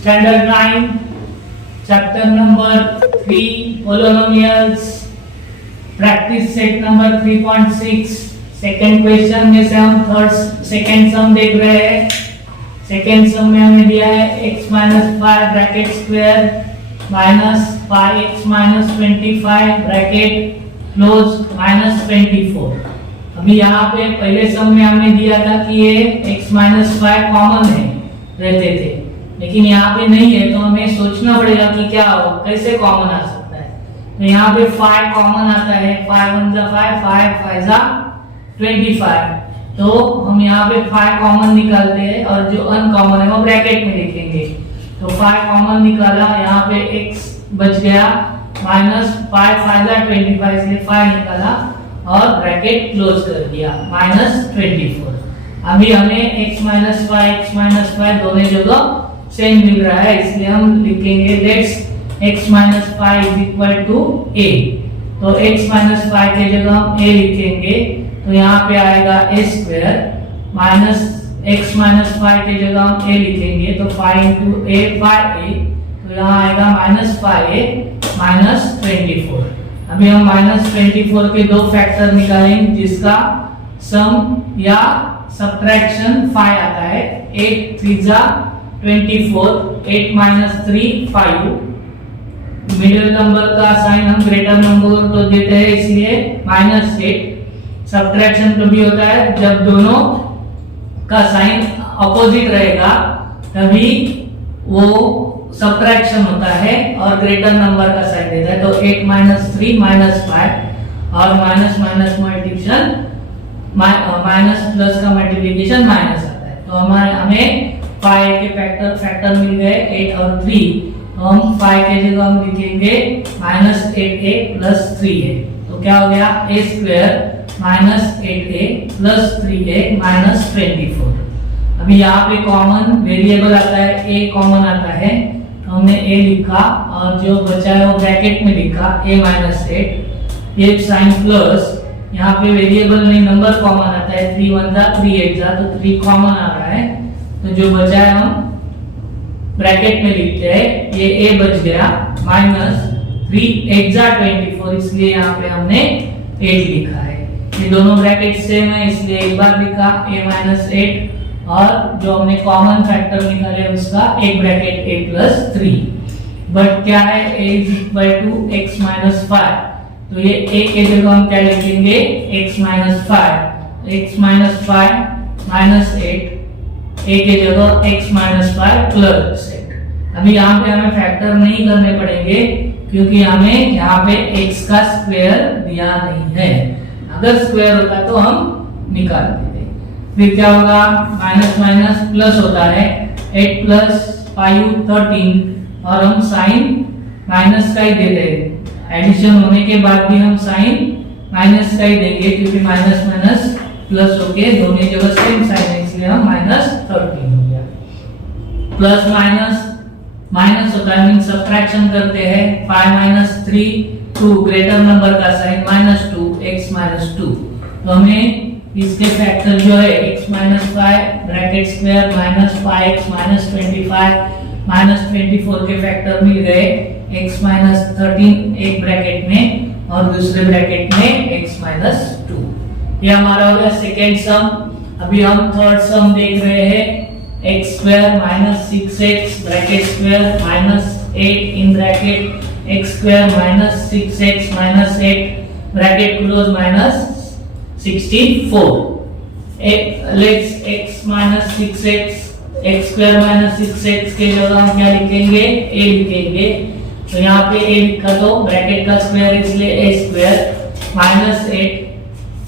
Standard 9, chapter number 3, polynomials, practice set number 3.6. Second question में से हम सेकेंड सम देख रहे हैं। सेकेंड सम में हमें दिया है x minus 5 bracket square minus 5x minus 25 bracket close minus 24। अभी यहाँ पे पहले सम में हमने दिया था कि ये x माइनस 5 कॉमन है रहते थे, लेकिन यहाँ पे नहीं है, तो हमें सोचना पड़ेगा कि क्या हो, कैसे कॉमन आ सकता है। तो यहाँ पे 5 कॉमन आता है, 5 1 जा 5, 5 5 जा 25। तो हम यहाँ पे 5 कॉमन निकालते हैं और जो अनकॉमन है वो ब्रैकेट में लिखेंगे। तो 5 कॉमन निकाला, यहाँ पे x बच गया माइनस 5 5 जा 25, इसलिए 5 निकाला और ब्रैकेट क्लोज कर दिया माइनस 24। अभी हमें x माइनस 5 दोनों जगह सेम मिल रहा है, इसलिए हम लिखेंगे let's x minus 5 is equal to a। तो x माइनस 5 के जगह हम a लिखेंगे, तो यहाँ पे आएगा a square minus x minus 5 के जगह हम a लिखेंगे, तो 5 इंटू a 5a, तो यहाँ आएगा माइनस 5a माइनस 24। अभी हम माइनस 24 के दो फैक्टर निकालेंगे जिसका सम या सब्ट्रैक्शन 5 आता है। 8 3 जा 24, 8 माइनस 3 5। मिडिल नंबर का साइन हम ग्रेटर नंबर को देते हैं, इसलिए माइनस 8। सब्ट्रैक्शन कभी होता है जब दोनों का साइन अपोजिट रहेगा, तभी वो सब्ट्रैक्शन होता है और ग्रेटर नंबर का साइन देता है। तो 8 माइनस 3 माइनस 5 और minus minus multiplication minus plus का मल्टीप्लिकेशन माइनस आता है। तो हमें 5 के फैक्टर मिल गए 8 और 3, तो हम 5 के जगह हम लिखेंगे माइनस 8a प्लस 3a। तो क्या हो गया a square minus 8a plus 3a minus 24। अभी यहाँ पे कॉमन वेरिएबल आता है, a कॉमन आता है, तो हमने a लिखा और जो बचा है वो ब्रैकेट में लिखा a माइनस 8, एक साइन प्लस, यहाँ पे वेरिएबल नहीं नंबर कॉमन आता है, 3 1 जा 3 8 जा, तो 3 कॉमन आ रहा है, तो जो बचा है हम ब्रैकेट में लिखते हैं, ये a बच गया माइनस 3 8 जा 24, इसलिए यहाँ पे हमने 8 लिखा है। ये दोनों ब्रैकेट सेम है, इसलिए एक बार लिखा a माइनस 8 और जो हमने कॉमन फैक्टर निकाले उसका एक ब्रैकेट a प्लस 3। बट क्या है a is equal to x minus 5, तो ये a के जगह हम क्या लिखेंगे x minus 5, x minus 5 minus 8, a के जगह x माइनस 5 प्लस 8। अभी यहाँ पे हमें फैक्टर नहीं करने पड़ेंगे क्योंकि हमें यहाँ पे x का स्क्वायर दिया नहीं है। अगर स्क्वायर होता तो हम निकाल देते। फिर क्या होगा, माइनस माइनस प्लस होता है, 8 प्लस 5 13, और हम साइन माइनस का ही दे देंगे। एडिशन होने के बाद भी हम साइन माइनस का ही देंगे क्योंकि माइनस माइनस प्लस होके दोनों जगह सेम साइन है, इसलिए हम माइनस 13 हो गया। प्लस माइनस माइनस होता है मीन सब्ट्रैक्शन करते हैं, 5 माइनस 3 2, ग्रेटर नंबर का साइन माइनस 2 x माइनस 2। तो हमें इसके फैक्टर जो है x minus 5 bracket square minus 5x minus 25 minus 24 के फैक्टर मिल गए, x माइनस 13 एक ब्रैकेट में और दूसरे ब्रैकेट में x माइनस 2। ये हमारा हो गया सेकेंड सम। अभी हम थर्ड सम देख रहे हैं, x square minus 6x bracket square minus 8 in bracket x square minus 6x minus 8 bracket close minus 64। Let's x minus 6x, x square minus 6x के जगह हम क्या लिखेंगे a लिखेंगे। तो यहाँ पे a लिखा तो ब्रैकेट का स्क्वायर इसलिए a स्क्वायर माइनस 8,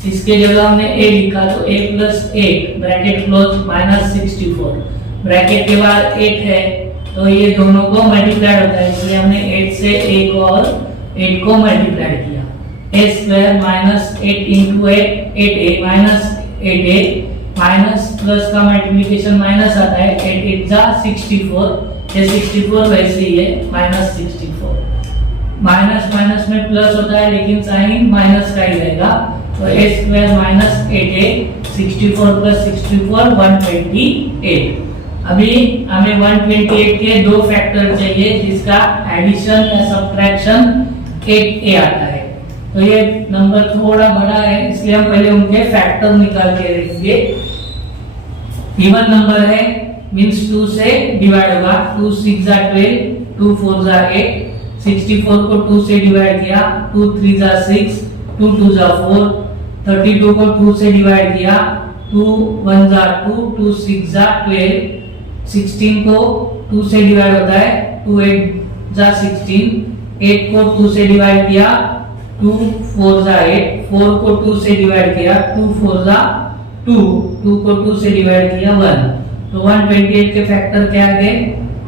इसके जगह हमने a लिखा तो a plus 8 bracket close minus 64। Bracket के बाद 8 है तो ये दोनों को मल्टीप्लाई होता है, इसलिए हमने 8 से 1 और 8 को मल्टीप्लाई किया। a square minus 8 into 8a minus 8a minus plus का मल्टीप्लिकेशन माइनस आता है, 8 8 जा 64, ये 64 वैसे ही है माइनस 64। माइनस माइनस में प्लस होता है लेकिन साइन माइनस का ही रहेगा, तो a square minus 8a 64 plus 64 128। अभी हमें 128 के दो फैक्टर चाहिए जिसका एडिशन या सब्ट्रैक्शन 8a आता है। तो ये नंबर थोड़ा बड़ा है इसलिए हम पहले उनके फैक्टर निकाल के रखेंगे। इवन नंबर है मींस 2 से डिवाइड होगा। 2 6 जा 12, 2 4 जा 8, 64 को 2 से डिवाइड किया, 2 3 जा 6, 2 2 जा 4, 32 को 2 से डिवाइड किया, 2 1 जा 2, 2 6 जा 12, 16 को 2 से डिवाइड होता है, 2 8 जा 16, 8 को 2 से डिवाइड किया, 2 4 जा 8, 4 को 2 से डिवाइड किया, 2 4 जा 2, 2 को 2 से डिवाइड किया 1। तो 128 के फैक्टर क्या आ गए?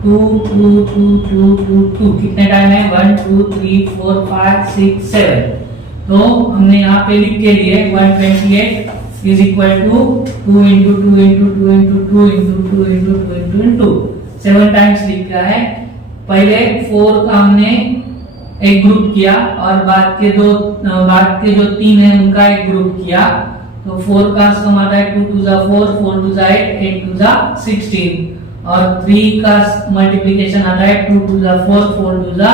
2 2 2 2 2 2। कितने टाइम है? 1 2 3 4 5 6 7। तो हमने यहाँ पे लिख के लिए 128 is equal to 2 into 2 into 2 into 2 into 2 into 2 into 2 7 times लिखा है। पहले 4 का हमने एक ग्रुप किया और बाद के जो 3 है उनका एक ग्रुप किया। तो 4 का सम आता है 2 2 जा 4, 4 2 जा 8, 8 2 जा 16 और 3 का मल्टीप्लिकेशन आता है 2 2 जा 4, 4 2 जा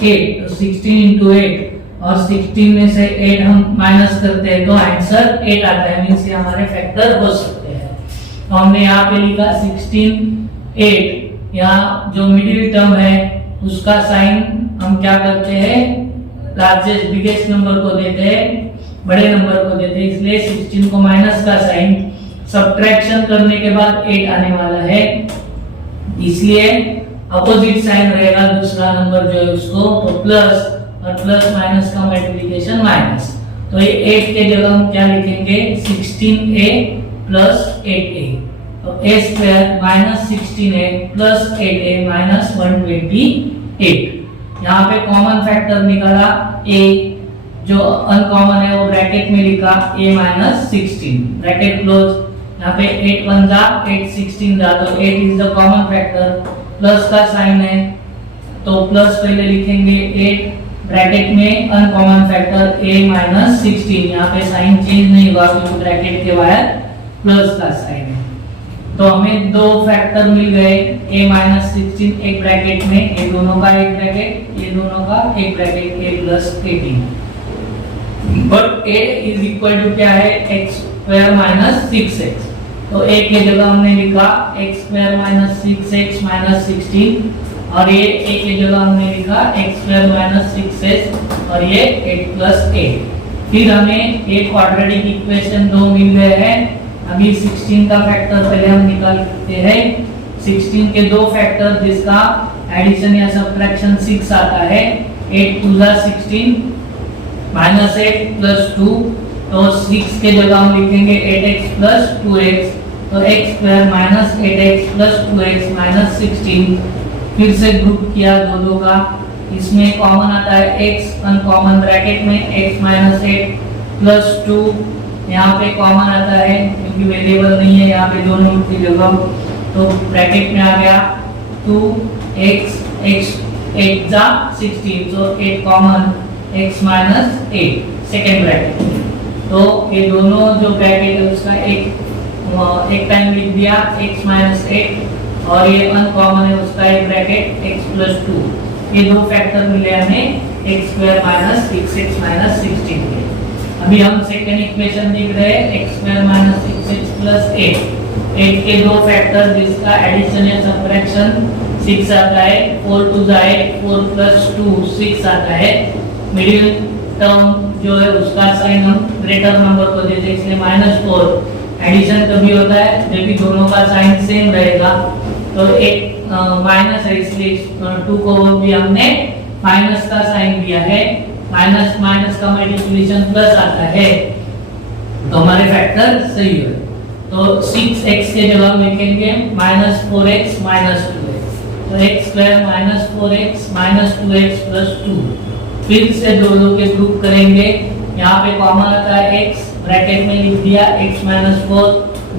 8। तो 16 into 8 और 16 में से 8 हम माइनस करते हैं तो आंसर 8 आता है। मींस ये हमारे फैक्टर हो सकते हैं। तो हमने यहाँ पे लिखा 16 8। यहाँ जो मिडिल टर्म है उसका साइन हम क्या करते हैं? लार्जेस्ट बिगेस्ट नंबर को देते हैं, बड़े नंबर को देते हैं, इसलिए 16 को माइनस का साइन, सब्ट्रैक्शन करने के बाद 8 आने वाला है इसलिए अपोजिट साइन रहेगा दूसरा नंबर जो है उसको। तो प्लस और प्लस माइनस का मल्टीप्लिकेशन माइनस। तो ये 8 के जगह हम क्या लिखेंगे? 16a plus 8a। तो a square minus 16a plus 8a minus 128। यहाँ पे कॉमन फैक्टर निकाला a, जो अनकॉमन है वो ब्रैकेट में लिखा a माइनस 16, ब्रैकेट क्लोज। यहाँ पे 8 1 जा 8 16 जा, तो 8 is the common factor. Plus का साइन है तो प्लस पहले लिखेंगे 8, ब्रैकेट में अनकॉमन फैक्टर a माइनस 16। यहाँ पे साइन चेंज नहीं हुआ क्योंकि ब्रैकेट के बाहर प्लस का साइन है। तो हमें दो फैक्टर मिल गए, a माइनस 16 एक ब्रैकेट में, ये दोनों का एक ब्रैकेट, ये दोनों का एक bracket, a plus 18। But a is equal to क्या है? x square minus 6x। तो a के जगह हमने लिखा x square minus 6x minus 16 और ये a के जगह हमने लिखा x स्क्वायर माइनस 6x और ये 8 प्लस 8। फिर हमें एक क्वाड्रेटिक इक्वेशन दो मिल गए हैं। अभी 16 का फैक्टर पहले हम निकालते हैं। 16 के दो फैक्टर जिसका एडिशन या सब्ट्रैक्शन 6 आता है। 8 2 जा 16 माइनस 8 प्लस 2। तो 6 के जगह हम लिखेंगे 8x प्लस 2x। तो x square minus 8x plus 2x minus 16। फिर से ग्रुप किया दो का, इसमें कॉमन आता है x, अनकॉमन ब्रैकेट में x माइनस 8 प्लस 2। यहाँ पे कॉमन आता है क्योंकि वेरिएबल नहीं है यहाँ पे दोनों की जगह, तो ब्रैकेट में आ गया 2x, x 8 जा 16, तो 8 common, x minus 8 second bracket. तो ये दोनों जो ब्रैकेट है उसका एक टाइम लिख दिया x माइनस 8 और ये अनकॉमन है उसका एक ब्रैकेट x प्लस 2। ये दो फैक्टर मिले हमें x square minus 6x minus 16 के। अभी हम सेकेंड इक्वेशन लिख रहे हैं x square minus 6x plus 8 के दो फैक्टर जिसका एडिशन या सब्ट्रैक्शन 6 आता है। 4 2 जा 8, 4 प्लस 2 6 आता है। मिडिल टर्म जो है उसका साइन हम ग्रेटर नंबर को देते हैं इसलिए -4। एडिशन तभी होता है जबकि दोनों का साइन सेम रहेगा। तो एक माइनस है इसलिए 2 को भी हमने माइनस का साइन दिया है। माइनस माइनस का मल्टीप्लिकेशन प्लस आता है तो हमारे फैक्टर सही है। तो 6x के जगह हम लिखेंगे -4x माइनस 2x। तो x square minus 4x minus 2x plus 2। फिर से दोनों के ग्रुप करेंगे। यहाँ पे कॉमन आता है x, ब्रैकेट में लिख दिया x माइनस 4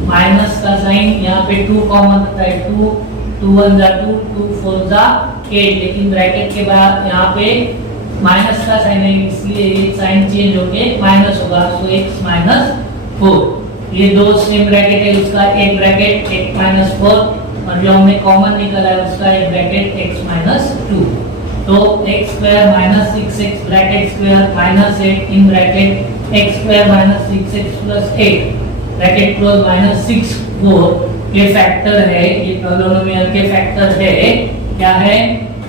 माइनस का साइन। यहाँ पे 2 कॉमन आता है 2 2 1 जा 2 2 4 जा 8, लेकिन ब्रैकेट के बाद यहाँ पे माइनस का साइन है इसलिए ये साइन चेंज होके माइनस होगा। तो x माइनस 4, ये दो सेम ब्रैकेट है उसका एक ब्रैकेट x माइनस 4 और जो हमने कॉमन निकाला है उसका एक ब्रैकेट x माइनस 2, तो x square minus 6x bracket square minus 8 in bracket x square minus 6x plus 8 bracket close minus 6 4 के फैक्टर है, ये पॉलिनोमियल के फैक्टर है, क्या है?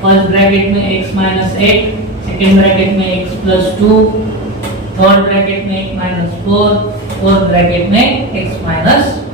फर्स्ट ब्रैकेट में x माइनस 8, सेकेंड ब्रैकेट में x प्लस 2, थर्ड ब्रैकेट में x माइनस 4, फोर्थ ब्रैकेट में x माइनस